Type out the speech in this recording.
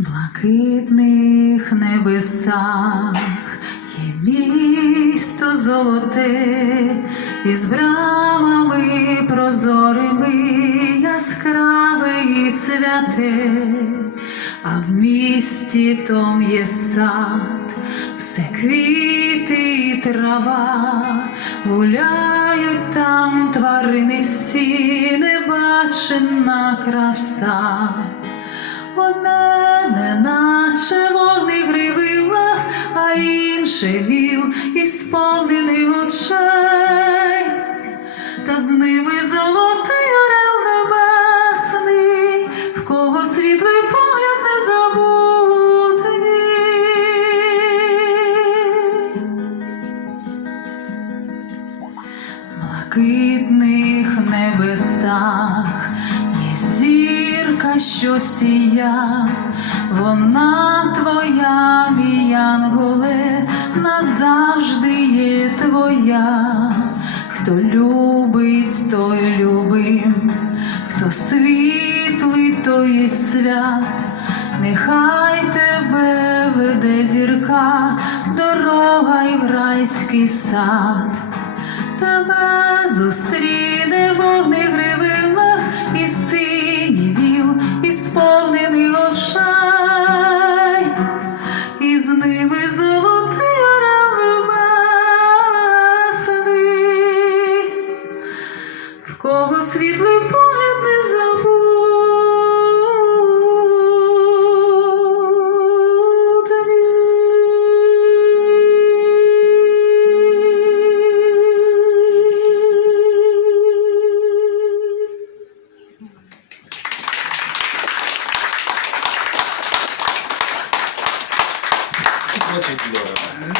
блакитних небесах є місто золоте із брамами прозорими, яскраве і святе, а в місті том є сад, все квіти і трава, гуляють там тварини всі, небачена краса. Одне інше і сповнений очей, та з ними золотий орел небесний, в кого світлий погляд незабутній. В блакитних небесах є зірка, що сія, вона твоя, твоя, хто любить, той любим, хто світлий, той є свят, нехай тебе веде зірка, дорога і в райський сад. Тебе зустріне вогник в світлий погляд не Очень здорово.